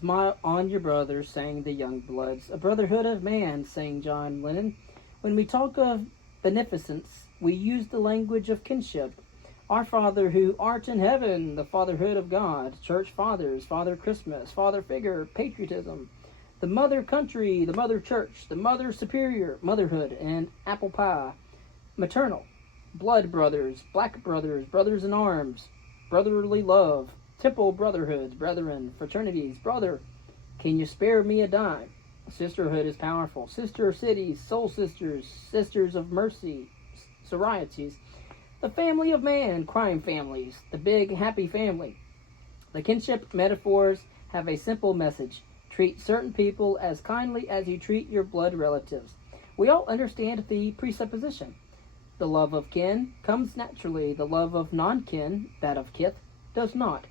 Smile on your brother, sang the young bloods. A brotherhood of man, sang John Lennon. When we talk of beneficence, we use the language of kinship. Our Father who art in heaven, the fatherhood of God, church fathers, Father Christmas, Father figure, patriotism, the mother country, the mother church, the mother superior, motherhood, and apple pie, maternal, blood brothers, black brothers, brothers in arms, brotherly love, temple brotherhoods, brethren, fraternities, brother, can you spare me a dime? Sisterhood is powerful. Sister cities, soul sisters, sisters of mercy, sororities, the family of man, crime families, the big happy family. The kinship metaphors have a simple message. Treat certain people as kindly as you treat your blood relatives. We all understand the presupposition. The love of kin comes naturally. The love of non-kin, that of kith, does not.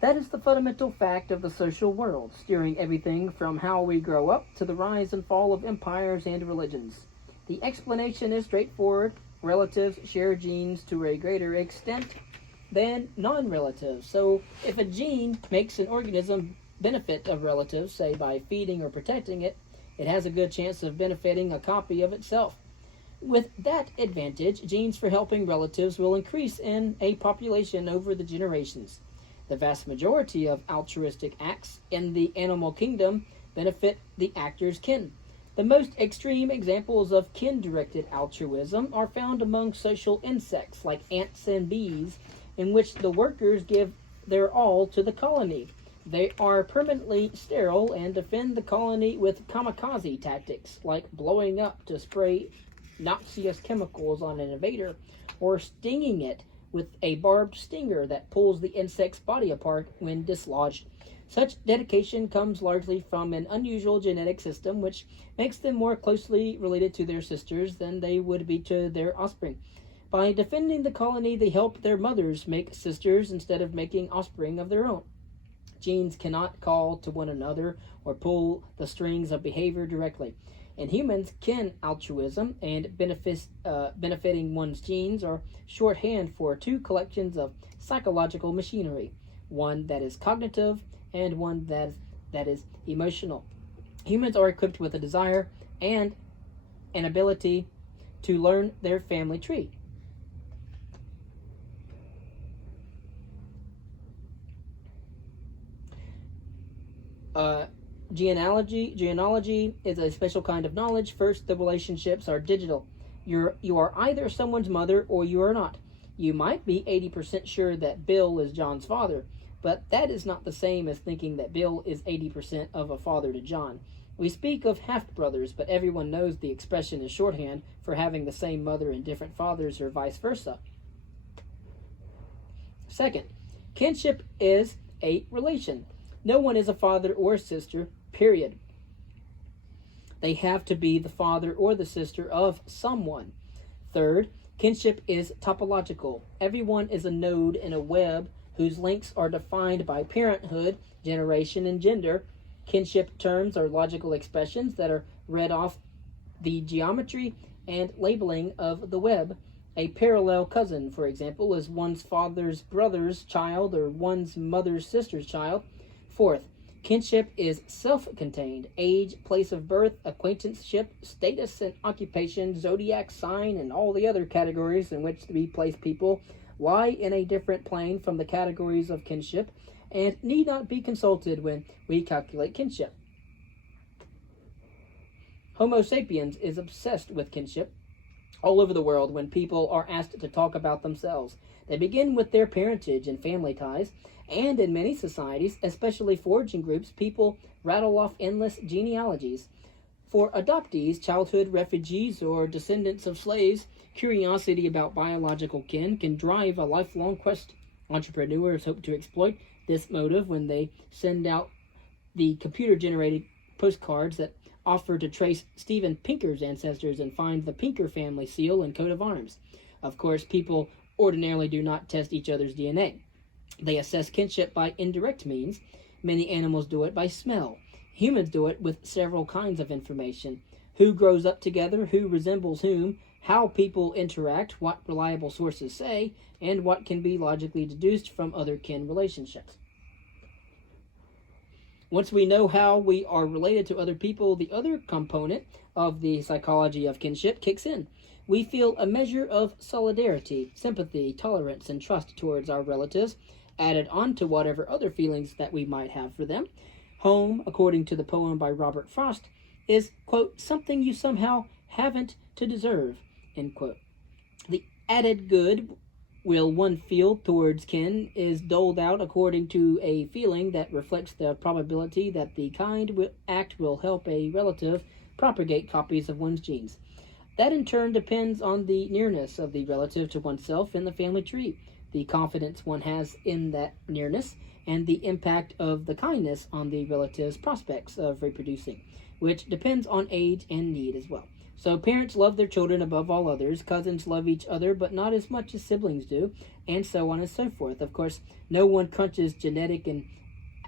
That is the fundamental fact of the social world, steering everything from how we grow up to the rise and fall of empires and religions. The explanation is straightforward. Relatives share genes to a greater extent than non-relatives. So if a gene makes an organism benefit of relatives, say by feeding or protecting it, it has a good chance of benefiting a copy of itself. With that advantage, genes for helping relatives will increase in a population over the generations. The vast majority of altruistic acts in the animal kingdom benefit the actor's kin. The most extreme examples of kin-directed altruism are found among social insects like ants and bees, in which the workers give their all to the colony. They are permanently sterile and defend the colony with kamikaze tactics, like blowing up to spray noxious chemicals on an invader, or stinging it with a barbed stinger that pulls the insect's body apart when dislodged. Such dedication comes largely from an unusual genetic system which makes them more closely related to their sisters than they would be to their offspring. By defending the colony, they help their mothers make sisters instead of making offspring of their own. Genes cannot call to one another or pull the strings of behavior directly. In humans, kin altruism and benefiting one's genes are shorthand for two collections of psychological machinery, one that is cognitive and one that is emotional. Humans are equipped with a desire and an ability to learn their family tree. Genealogy is a special kind of knowledge. First, the relationships are digital. You are either someone's mother or you are not. You might be 80% sure that Bill is John's father, but that is not the same as thinking that Bill is 80% of a father to John. We speak of half-brothers, but everyone knows the expression is shorthand for having the same mother and different fathers or vice versa. Second, kinship is a relation. No one is a father or sister, period. They have to be the father or the sister of someone. Third, kinship is topological. Everyone is a node in a web whose links are defined by parenthood, generation, and gender. Kinship terms are logical expressions that are read off the geometry and labeling of the web. A parallel cousin, for example, is one's father's brother's child or one's mother's sister's child. Fourth, kinship is self-contained. Age, place of birth, acquaintanceship, status and occupation, zodiac sign, and all the other categories in which we place people lie in a different plane from the categories of kinship and need not be consulted when we calculate kinship. Homo sapiens is obsessed with kinship. All over the world, when people are asked to talk about themselves, they begin with their parentage and family ties, and in many societies, especially foraging groups, people rattle off endless genealogies. For adoptees, childhood refugees, or descendants of slaves, curiosity about biological kin can drive a lifelong quest. Entrepreneurs hope to exploit this motive when they send out the computer-generated postcards that offer to trace Steven Pinker's ancestors and find the Pinker family seal and coat of arms. Of course, people ordinarily do not test each other's DNA. They assess kinship by indirect means. Many animals do it by smell. Humans do it with several kinds of information. Who grows up together, who resembles whom, how people interact, what reliable sources say, and what can be logically deduced from other kin relationships. Once we know how we are related to other people, the other component of the psychology of kinship kicks in. We feel a measure of solidarity, sympathy, tolerance, and trust towards our relatives, added on to whatever other feelings that we might have for them. Home, according to the poem by Robert Frost, is, quote, something you somehow haven't to deserve, end quote. The added good will one feel towards kin is doled out according to a feeling that reflects the probability that the kind act will help a relative propagate copies of one's genes. That in turn depends on the nearness of the relative to oneself in the family tree, the confidence one has in that nearness, and the impact of the kindness on the relative's prospects of reproducing, which depends on age and need as well. So parents love their children above all others, cousins love each other, but not as much as siblings do, and so on and so forth. Of course, no one crunches genetic and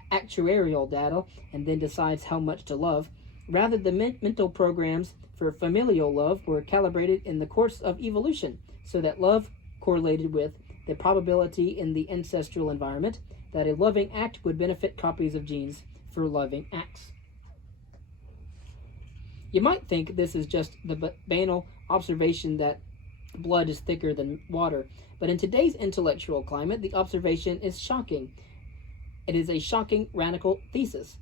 actuarial data and then decides how much to love. Rather, the mental programs for familial love were calibrated in the course of evolution, so that love correlated with the probability in the ancestral environment that a loving act would benefit copies of genes for loving acts. You might think this is just the banal observation that blood is thicker than water, but in today's intellectual climate, the observation is shocking. It is a shocking radical thesis.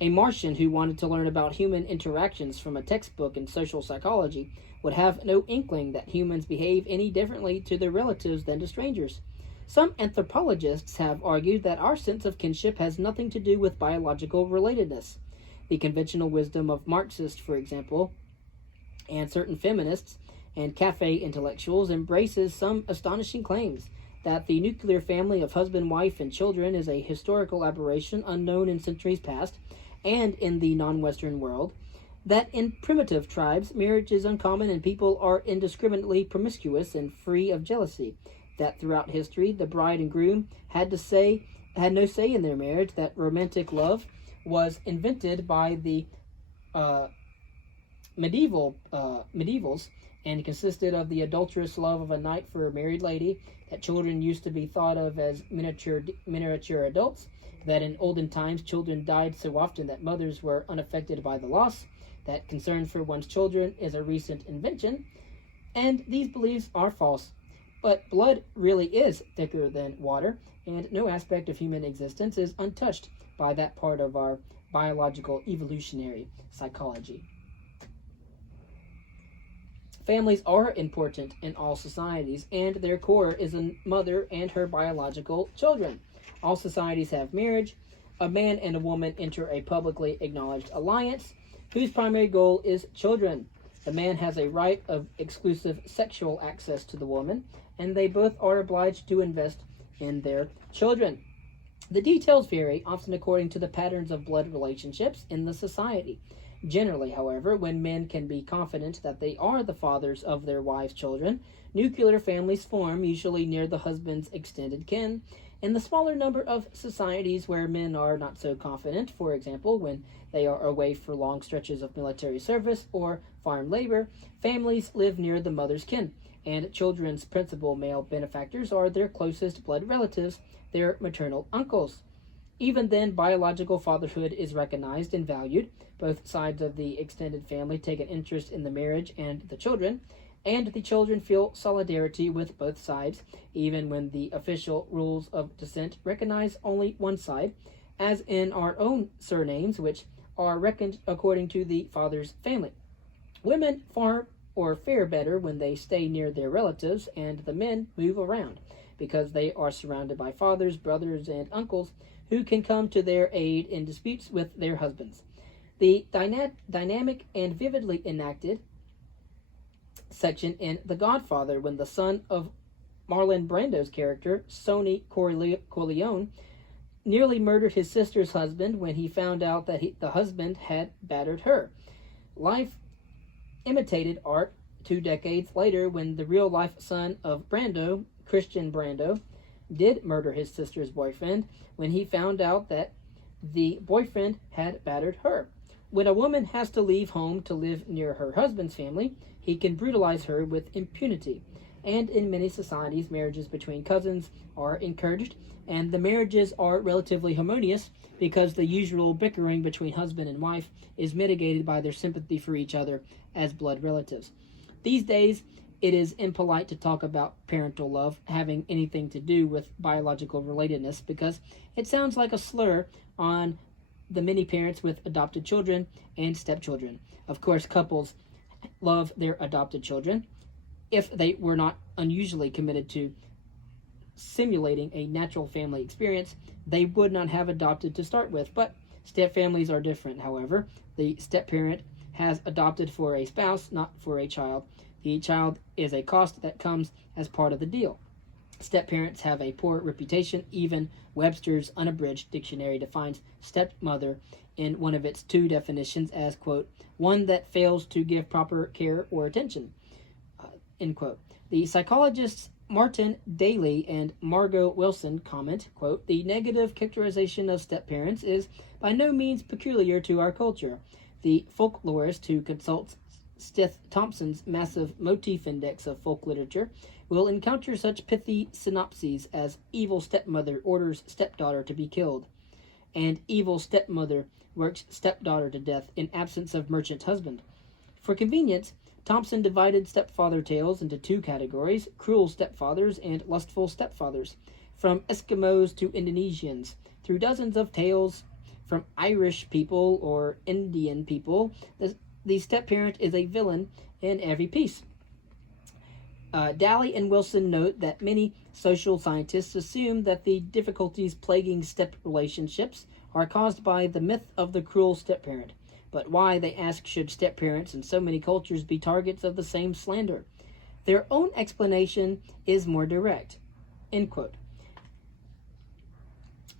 A Martian who wanted to learn about human interactions from a textbook in social psychology would have no inkling that humans behave any differently to their relatives than to strangers. Some anthropologists have argued that our sense of kinship has nothing to do with biological relatedness. The conventional wisdom of Marxists, for example, and certain feminists and cafe intellectuals embraces some astonishing claims that the nuclear family of husband, wife, and children is a historical aberration unknown in centuries past and in the non-Western world, that in primitive tribes marriage is uncommon and people are indiscriminately promiscuous and free of jealousy, that throughout history the bride and groom had no say in their marriage, that romantic love was invented by the medievals and consisted of the adulterous love of a knight for a married lady, that children used to be thought of as miniature adults, that in olden times children died so often that mothers were unaffected by the loss, that concern for one's children is a recent invention, and these beliefs are false. But blood really is thicker than water, and no aspect of human existence is untouched by that part of our biological evolutionary psychology. Families are important in all societies, and their core is a mother and her biological children. All societies have marriage. A man and a woman enter a publicly acknowledged alliance whose primary goal is children. The man has a right of exclusive sexual access to the woman, and they both are obliged to invest in their children. The details vary, often according to the patterns of blood relationships in the society. Generally, however, when men can be confident that they are the fathers of their wives' children, nuclear families form, usually near the husband's extended kin. In the smaller number of societies where men are not so confident, for example, when they are away for long stretches of military service or farm labor, families live near the mother's kin, and children's principal male benefactors are their closest blood relatives, their maternal uncles. Even then, biological fatherhood is recognized and valued. Both sides of the extended family take an interest in the marriage and the children feel solidarity with both sides, even when the official rules of descent recognize only one side, as in our own surnames, which are reckoned according to the father's family. Women fare better when they stay near their relatives, and the men move around, because they are surrounded by fathers, brothers, and uncles who can come to their aid in disputes with their husbands. The dynamic and vividly enacted section in The Godfather, when the son of Marlon Brando's character, Sonny Corleone, nearly murdered his sister's husband when he found out that the husband had battered her. Life imitated art 2 decades later when the real-life son of Brando, Christian Brando, did murder his sister's boyfriend when he found out that the boyfriend had battered her. When a woman has to leave home to live near her husband's family, he can brutalize her with impunity. and in many societies, marriages between cousins are encouraged, and the marriages are relatively harmonious because the usual bickering between husband and wife is mitigated by their sympathy for each other as blood relatives. These days, it is impolite to talk about parental love having anything to do with biological relatedness because it sounds like a slur on the many parents with adopted children and stepchildren. Of course, couples love their adopted children if they were not unusually committed to simulating a natural family experience. They would not have adopted to start with, but step families are different. However, the step parent has adopted for a spouse, not for a child. The child is a cost that comes as part of the deal. Step parents have a poor reputation. Even Webster's unabridged dictionary defines stepmother in one of its two definitions as, quote, one that fails to give proper care or attention, end quote. The psychologists Martin Daly and Margot Wilson comment, quote, the negative characterization of step-parents is by no means peculiar to our culture. The folklorist who consults Stith Thompson's massive motif index of folk literature will encounter such pithy synopses as evil stepmother orders stepdaughter to be killed, and evil stepmother works stepdaughter to death in absence of merchant husband. For convenience, Thompson divided stepfather tales into two categories, cruel stepfathers and lustful stepfathers. From Eskimos to Indonesians, through dozens of tales from Irish people or Indian people, the step-parent is a villain in every piece. Daly and Wilson note that many social scientists assume that the difficulties plaguing step relationships are caused by the myth of the cruel step-parent. But why, they ask, should step-parents in so many cultures be targets of the same slander? Their own explanation is more direct. End quote.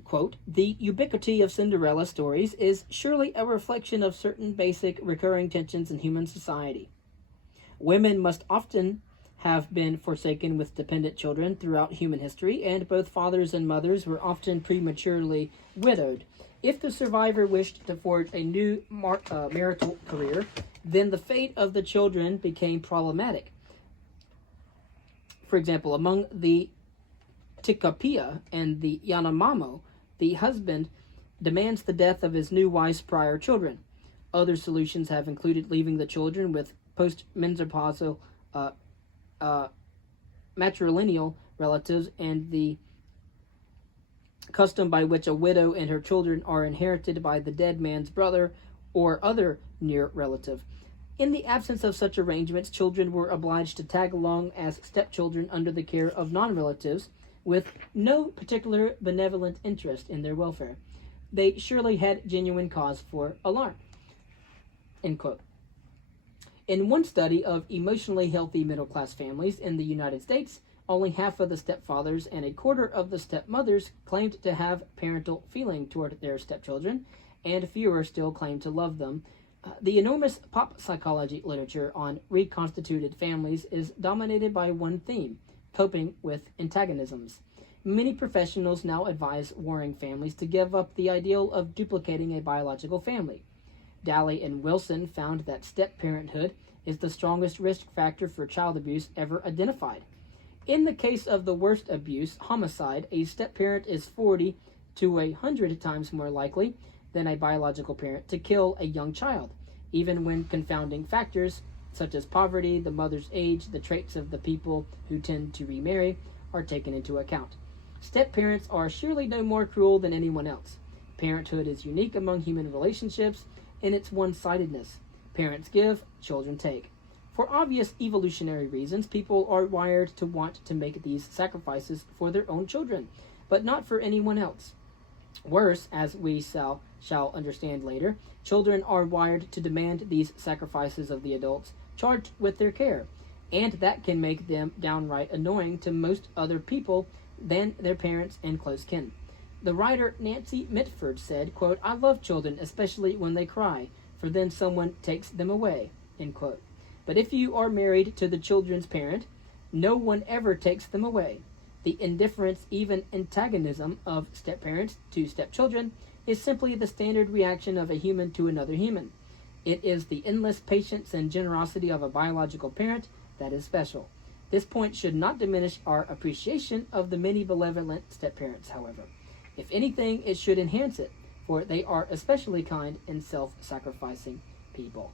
Quote, the ubiquity of Cinderella stories is surely a reflection of certain basic recurring tensions in human society. Women must often have been forsaken with dependent children throughout human history, and both fathers and mothers were often prematurely widowed. If the survivor wished to forge a new marital career, then the fate of the children became problematic. For example, among the Tikopia and the Yanomamo, the husband demands the death of his new wife's prior children. Other solutions have included leaving the children with post-menopausal matrilineal relatives, and the custom by which a widow and her children are inherited by the dead man's brother or other near relative. In the absence of such arrangements, children were obliged to tag along as stepchildren under the care of non-relatives with no particular benevolent interest in their welfare. They surely had genuine cause for alarm. End quote. In one study of emotionally healthy middle-class families in the United States, only half of the stepfathers and a quarter of the stepmothers claimed to have parental feeling toward their stepchildren, and fewer still claimed to love them. The enormous pop psychology literature on reconstituted families is dominated by one theme: coping with antagonisms. Many professionals now advise warring families to give up the ideal of duplicating a biological family. Daly and Wilson found that step-parenthood is the strongest risk factor for child abuse ever identified. In the case of the worst abuse, homicide, a step-parent is 40 to 100 times more likely than a biological parent to kill a young child, even when confounding factors such as poverty, the mother's age, the traits of the people who tend to remarry are taken into account. Step-parents are surely no more cruel than anyone else. Parenthood is unique among human relationships in its one-sidedness. Parents give, children take. For obvious evolutionary reasons, people are wired to want to make these sacrifices for their own children, but not for anyone else. Worse, as we shall understand later, children are wired to demand these sacrifices of the adults charged with their care, and that can make them downright annoying to most other people than their parents and close kin. The writer Nancy Mitford said, quote, I love children, especially when they cry, for then someone takes them away, end quote. But if you are married to the children's parent, no one ever takes them away. The indifference, even antagonism of step-parents to step-children is simply the standard reaction of a human to another human. It is the endless patience and generosity of a biological parent that is special. This point should not diminish our appreciation of the many benevolent step-parents, however. If anything, it should enhance it, for they are especially kind and self-sacrificing people.